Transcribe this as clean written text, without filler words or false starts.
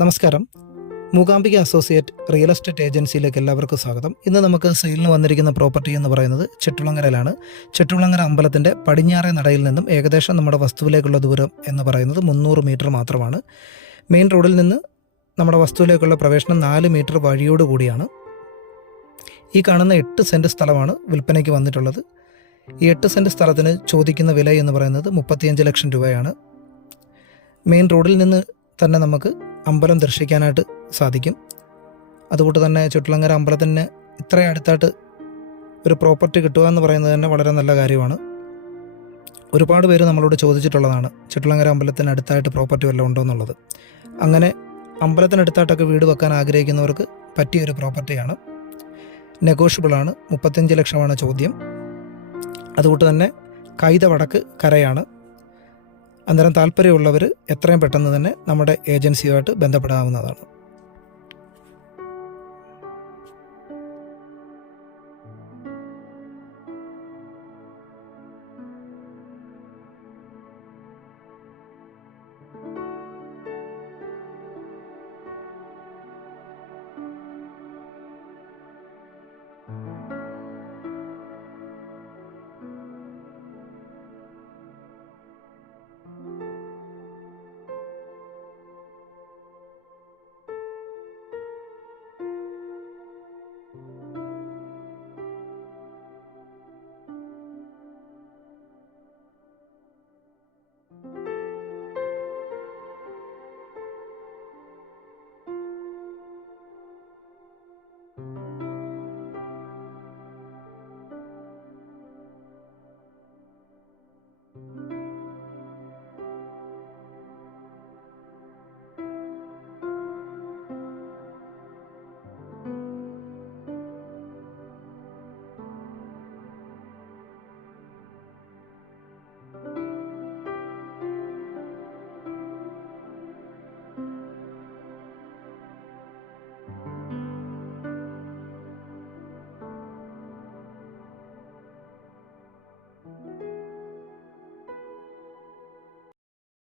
നമസ്കാരം. Mookambika associate real estate ഏജൻസിയിലേക്ക് എല്ലാവർക്കും സ്വാഗതം. ഇന്ന് നമുക്ക് സെയിലിന് വന്നിരിക്കുന്ന പ്രോപ്പർട്ടി എന്ന് പറയുന്നത് ചെട്ടുളങ്ങരയിലാണ്. ചെട്ടുളങ്ങര അമ്പലത്തിൻ്റെ പടിഞ്ഞാറേ നടയിൽ നിന്നും ഏകദേശം നമ്മുടെ വസ്തുവിലേക്കുള്ള ദൂരം എന്ന് പറയുന്നത് 300 മീറ്റർ മാത്രമാണ്. മെയിൻ റോഡിൽ നിന്ന് നമ്മുടെ വസ്തുവിലേക്കുള്ള പ്രവേശനം 4 മീറ്റർ വഴിയോടുകൂടിയാണ്. ഈ കാണുന്ന 8 സെൻറ്റ് സ്ഥലമാണ് വിൽപ്പനയ്ക്ക് വന്നിട്ടുള്ളത്. ഈ 8 സെൻറ്റ് സ്ഥലത്തിന് ചോദിക്കുന്ന വില എന്ന് പറയുന്നത് 35 ലക്ഷം രൂപയാണ്. മെയിൻ റോഡിൽ നിന്ന് തന്നെ നമുക്ക് അമ്പലം ദർശിക്കാനായിട്ട് സാധിക്കും. അതുകൊണ്ട് തന്നെ ചെട്ടുളങ്ങര അമ്പലത്തിന് ഇത്രയും അടുത്തായിട്ട് ഒരു പ്രോപ്പർട്ടി കിട്ടുക എന്ന് പറയുന്നത് തന്നെ വളരെ നല്ല കാര്യമാണ്. ഒരുപാട് പേര് നമ്മളോട് ചോദിച്ചിട്ടുള്ളതാണ് ചെട്ടുളങ്ങര അമ്പലത്തിന് അടുത്തായിട്ട് പ്രോപ്പർട്ടി വല്ലതും ഉണ്ടോ എന്നുള്ളത്. അങ്ങനെ അമ്പലത്തിനടുത്തായിട്ടൊക്കെ വീട് വെക്കാൻ ആഗ്രഹിക്കുന്നവർക്ക് പറ്റിയൊരു പ്രോപ്പർട്ടിയാണ്. നെഗോഷ്യബിളാണ്. 35 ലക്ഷമാണ് ചോദ്യം. അതുകൊണ്ട് തന്നെ കൈത വടക്ക് കരയാണ്. അന്നേരം താല്പര്യമുള്ളവർ എത്രയും പെട്ടെന്ന് തന്നെ നമ്മുടെ ഏജൻസിയുമായിട്ട് ബന്ധപ്പെടാവുന്നതാണ്.